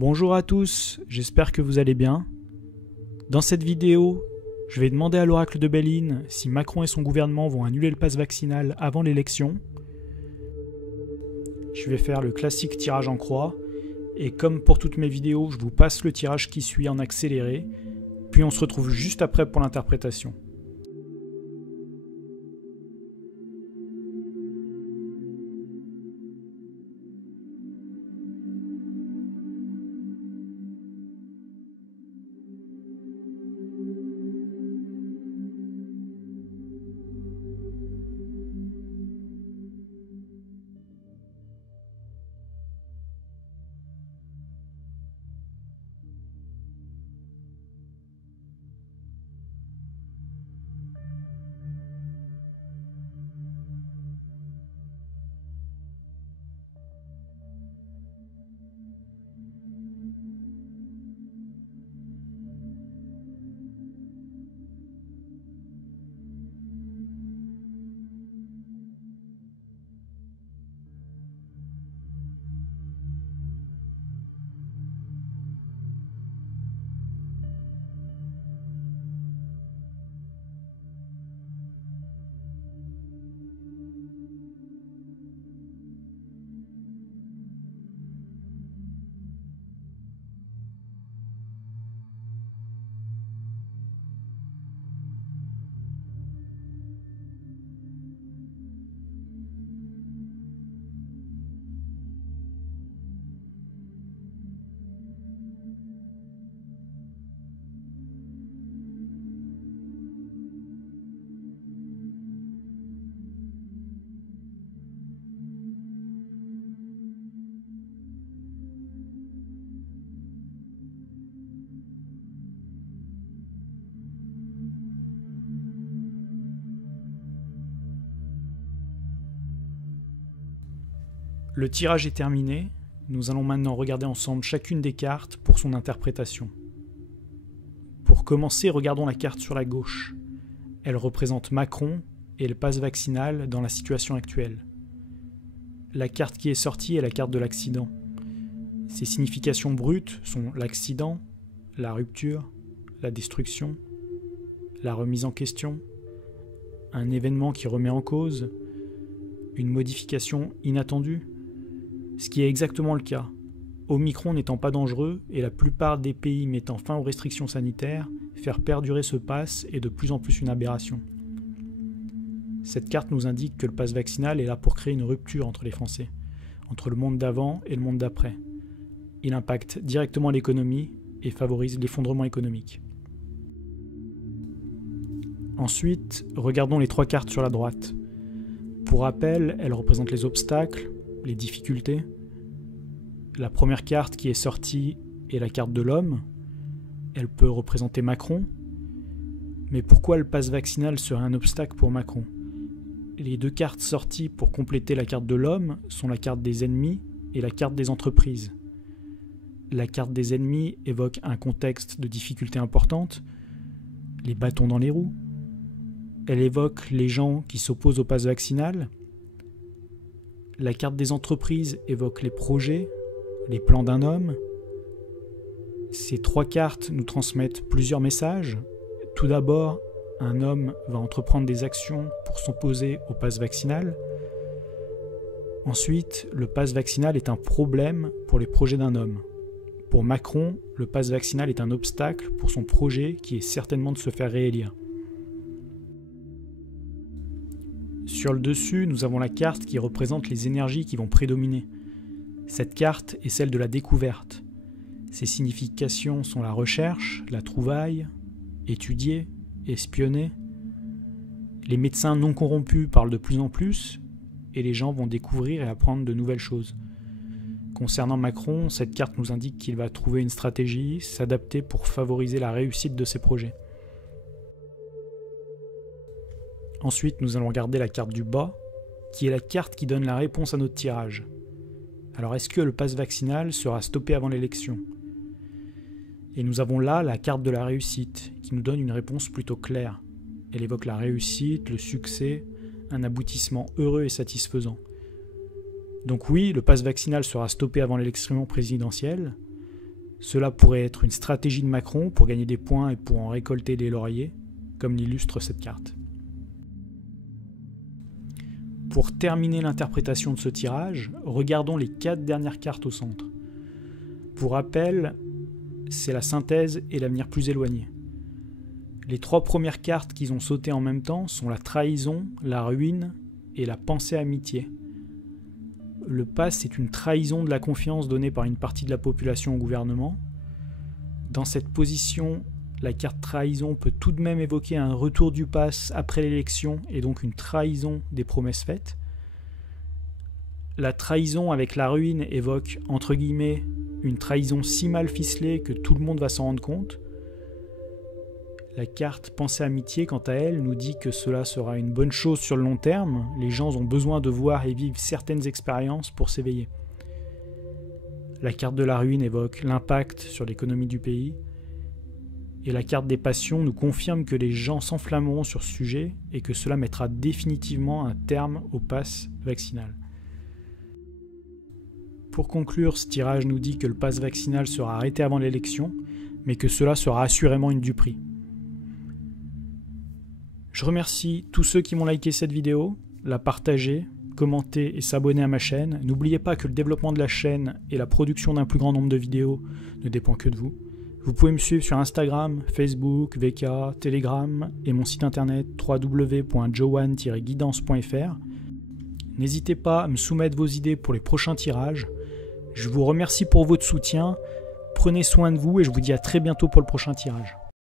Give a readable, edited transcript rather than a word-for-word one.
Bonjour à tous, j'espère que vous allez bien. Dans cette vidéo, je vais demander à l'oracle de Béline si Macron et son gouvernement vont annuler le pass vaccinal avant l'élection. Je vais faire le classique tirage en croix, et comme pour toutes mes vidéos, je vous passe le tirage qui suit en accéléré, puis on se retrouve juste après pour l'interprétation. Le tirage est terminé, nous allons maintenant regarder ensemble chacune des cartes pour son interprétation. Pour commencer, regardons la carte sur la gauche. Elle représente Macron et le pass vaccinal dans la situation actuelle. La carte qui est sortie est la carte de l'accident. Ses significations brutes sont l'accident, la rupture, la destruction, la remise en question, un événement qui remet en cause, une modification inattendue. Ce qui est exactement le cas. Omicron n'étant pas dangereux et la plupart des pays mettant fin aux restrictions sanitaires, faire perdurer ce pass est de plus en plus une aberration. Cette carte nous indique que le pass vaccinal est là pour créer une rupture entre les Français, entre le monde d'avant et le monde d'après. Il impacte directement l'économie et favorise l'effondrement économique. Ensuite, regardons les trois cartes sur la droite. Pour rappel, elles représentent les obstacles, les difficultés. La première carte qui est sortie est la carte de l'homme. Elle peut représenter Macron. Mais pourquoi le pass vaccinal serait un obstacle pour Macron? Les deux cartes sorties pour compléter la carte de l'homme sont la carte des ennemis et la carte des entreprises. La carte des ennemis évoque un contexte de difficultés importantes, les bâtons dans les roues. Elle évoque les gens qui s'opposent au pass vaccinal. La carte des entreprises évoque les projets, les plans d'un homme. Ces trois cartes nous transmettent plusieurs messages. Tout d'abord, un homme va entreprendre des actions pour s'opposer au pass vaccinal. Ensuite, le pass vaccinal est un problème pour les projets d'un homme. Pour Macron, le pass vaccinal est un obstacle pour son projet qui est certainement de se faire réélire. Sur le dessus, nous avons la carte qui représente les énergies qui vont prédominer. Cette carte est celle de la découverte. Ses significations sont la recherche, la trouvaille, étudier, espionner. Les médecins non corrompus parlent de plus en plus et les gens vont découvrir et apprendre de nouvelles choses. Concernant Macron, cette carte nous indique qu'il va trouver une stratégie, s'adapter pour favoriser la réussite de ses projets. Ensuite, nous allons regarder la carte du bas, qui est la carte qui donne la réponse à notre tirage. Alors, est-ce que le pass vaccinal sera stoppé avant l'élection? Et nous avons là la carte de la réussite, qui nous donne une réponse plutôt claire. Elle évoque la réussite, le succès, un aboutissement heureux et satisfaisant. Donc oui, le pass vaccinal sera stoppé avant l'élection présidentielle, Cela pourrait être une stratégie de Macron pour gagner des points et pour en récolter des lauriers, comme l'illustre cette carte. Pour terminer l'interprétation de ce tirage, regardons les 4 dernières cartes au centre. Pour rappel, c'est la synthèse et l'avenir plus éloigné. Les 3 premières cartes qu'ils ont sautées en même temps sont la trahison, la ruine et la pensée amitié. Le pass est une trahison de la confiance donnée par une partie de la population au gouvernement. Dans cette position, la carte trahison peut tout de même évoquer un retour du pass après l'élection et donc une trahison des promesses faites. La trahison avec la ruine évoque, entre guillemets, une trahison si mal ficelée que tout le monde va s'en rendre compte. La carte pensée amitié, quant à elle, nous dit que cela sera une bonne chose sur le long terme. Les gens ont besoin de voir et vivre certaines expériences pour s'éveiller. La carte de la ruine évoque l'impact sur l'économie du pays. Et la carte des passions nous confirme que les gens s'enflammeront sur ce sujet et que cela mettra définitivement un terme au pass vaccinal. Pour conclure, ce tirage nous dit que le pass vaccinal sera arrêté avant l'élection, mais que cela sera assurément une duperie. Je remercie tous ceux qui m'ont liké cette vidéo, la partagé, commenté et s'abonner à ma chaîne. N'oubliez pas que le développement de la chaîne et la production d'un plus grand nombre de vidéos ne dépend que de vous. Vous pouvez me suivre sur Instagram, Facebook, VK, Telegram et mon site internet www.joan-guidance.fr. N'hésitez pas à me soumettre vos idées pour les prochains tirages. Je vous remercie pour votre soutien. Prenez soin de vous et je vous dis à très bientôt pour le prochain tirage.